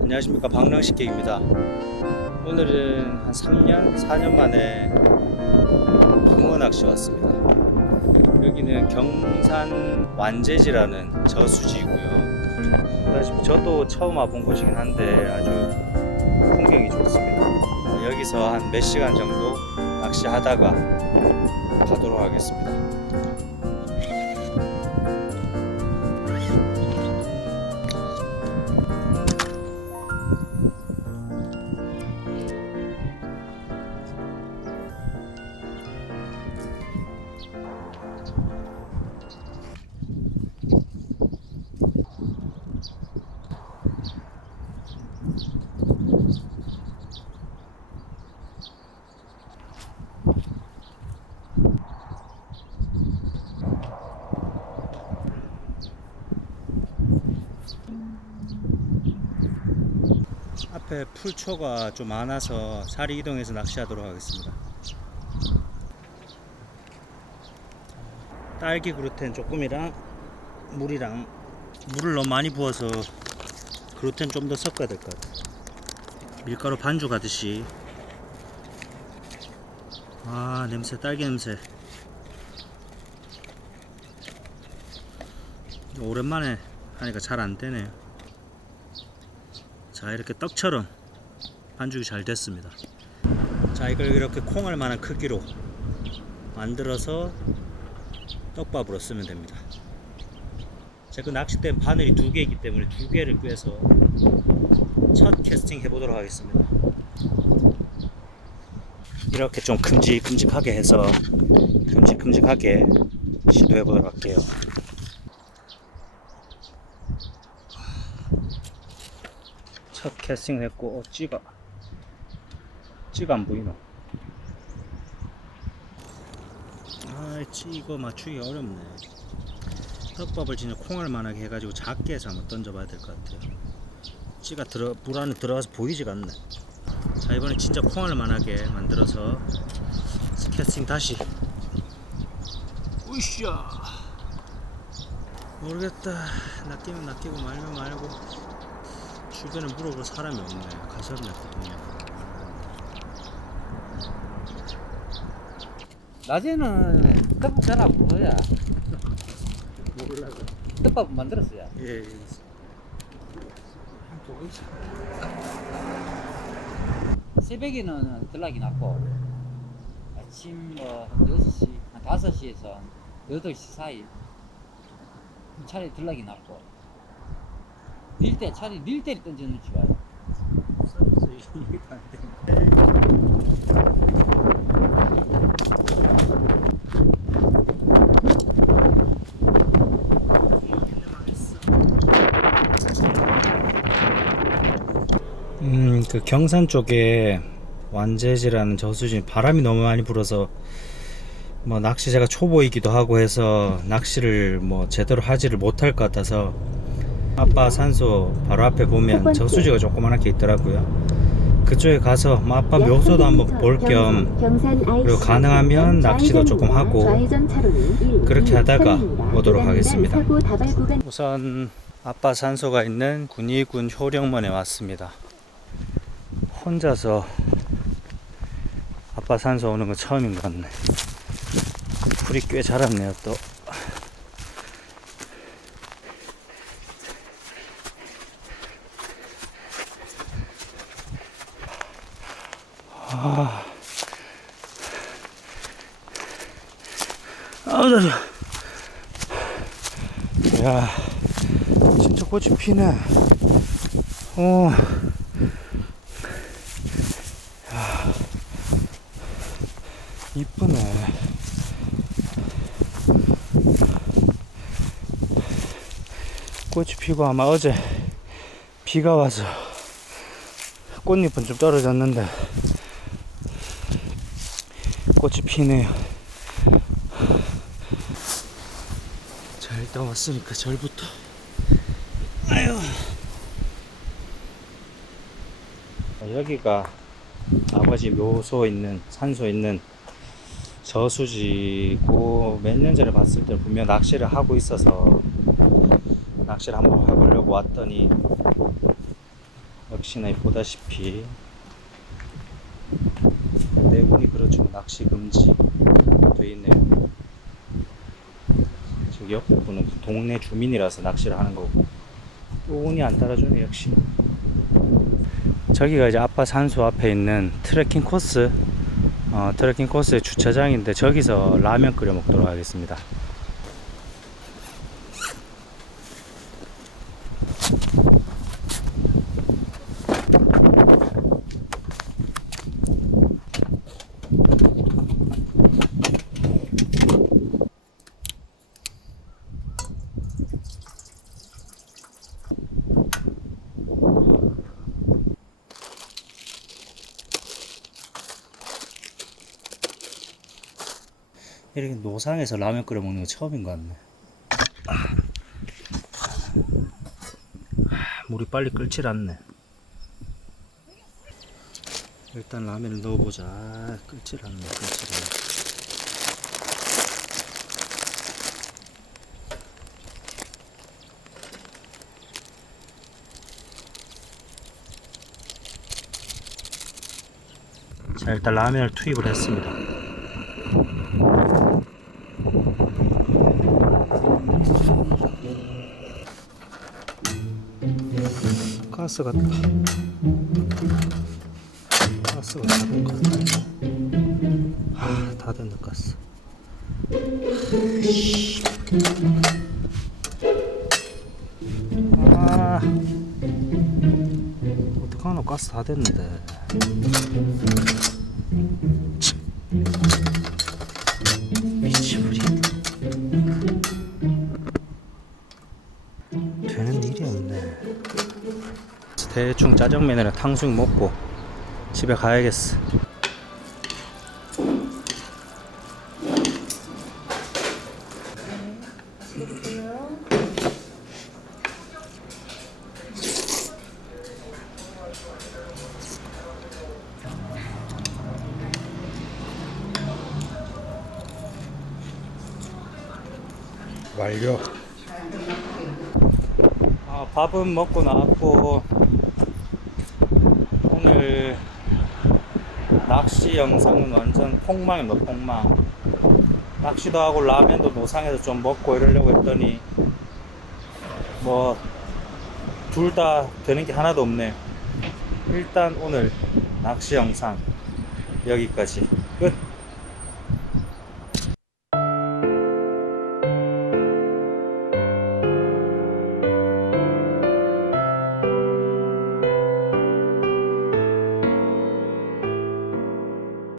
안녕하십니까. 방랑식객입니다. 오늘은 한 3년 4년 만에 붕어 낚시 왔습니다. 여기는 경산 완제지라는 저수지이고요. 저도 처음 와본 곳이긴 한데 아주 풍경이 좋습니다. 어, 여기서 한 몇 시간 정도 낚시하다가 가도록 하겠습니다 앞에 풀초가 좀 많아서 자리 이동해서 낚시하도록 하겠습니다. 딸기 그루텐 조금이랑 물이랑 물을 너무 많이 부어서 그루텐 좀더 섞어야 될 것 같아요. 밀가루 반죽 하듯이 아 냄새 딸기 냄새 오랜만에 하니까 잘 안 되네요. 자 이렇게 떡처럼 반죽이 잘 됐습니다 자 이걸 이렇게 콩알 만한 크기로 만들어서 떡밥으로 쓰면 됩니다 제가 그 낚싯대는 바늘이 두 개이기 때문에 두 개를 꿰서 첫 캐스팅 해보도록 하겠습니다. 이렇게 좀 큼직큼직하게 해서 큼직큼직하게 시도해 보도록 할게요. 첫 캐스팅을 했고 어, 찌가. 찌가 안 보이나 아 찌 이거 맞추기 어렵네 떡밥을 진짜 콩알 만하게 해가지고 작게 해서 한번 던져봐야 될 것 같아요. 찌가 들어 물 안에 들어가서 보이지가 않네. 자 이번에 진짜 콩알 만하게 만들어서 캐스팅 다시. 으쌰 모르겠다. 낚이면 낚이고 말면 말고. 주변에 물어볼 사람이 없네. 가셨네, 그냥. 낮에는 떡밥 잘안 먹어야 먹으려고. 떡밥 만들었어요. 예, 예. 새벽에는 들락이 났고 아침 뭐한 6시, 한 5시에서 8시 사이 차라리 들락이 났고 릴때 차라리 릴 때를 던져놓으면 좋아요. 서비스 이해가 안 되네. 음, 그 경산 쪽에 완제지라는 저수지 바람이 너무 많이 불어서 뭐 낚시자가 초보이기도 하고 해서 낚시를 뭐 제대로 하지를 못할 것 같아서 아빠 산소 바로 앞에 보면 저수지가 조그만하게 있더라고요. 그쪽에 가서 뭐 아빠 묘소도 한번 볼 겸 그리고 가능하면 낚시도 조금 하고 그렇게 하다가 오도록 하겠습니다. 우선 아빠 산소가 있는 군위군 효령문에 왔습니다. 혼자서 아빠 산소 오는 거 처음인 것 같네. 풀이 꽤 자랐네요 또. 아, 아우 다리. 야, 진짜 꽃이 피네. 어. 이쁘네. 꽃이 피고 아마 어제 비가 와서 꽃잎은 좀 떨어졌는데 꽃이 피네요. 자 일단 왔으니까 절부터. 아유. 여기가 아버지 묘소 있는 산소 있는 저수지고 몇 년 전에 봤을 때 분명 낚시를 하고 있어서 낚시를 한번 해보려고 왔더니 역시나 보다시피 내군이 그렇죠 낚시 금지 돼 있네요. 저기 옆에 분은 동네 주민이라서 낚시를 하는 거고 또 운이 안 따라주네 역시. 저기가 이제 아빠 산소 앞에 있는 트레킹 코스 어, 트레킹 코스의 주차장인데 저기서 라면 끓여 먹도록 하겠습니다. 이렇게 노상에서 라면 끓여 먹는 거 처음인 것 같네. 아, 물이 빨리 끓질 않네. 일단 라면을 넣어보자. 아, 끓질 않네, 끓질 않네. 자, 일단 라면을 투입을 했습니다. 가스 같다. 가스가 다된 것 같다. 아, 다 됐네, 가스. 아, 어떡하노, 가스 다 됐는데. 대충 짜장면이랑 탕수육 먹고 집에 가야겠어. 완료. 아, 밥은 먹고 나왔고 오늘 낚시 영상은 완전 폭망입니다 폭망. 낚시도 하고 라면도 노상에서 좀 먹고 이러려고 했더니 뭐 둘 다 되는 게 하나도 없네. 일단 오늘 낚시 영상 여기까지. 끝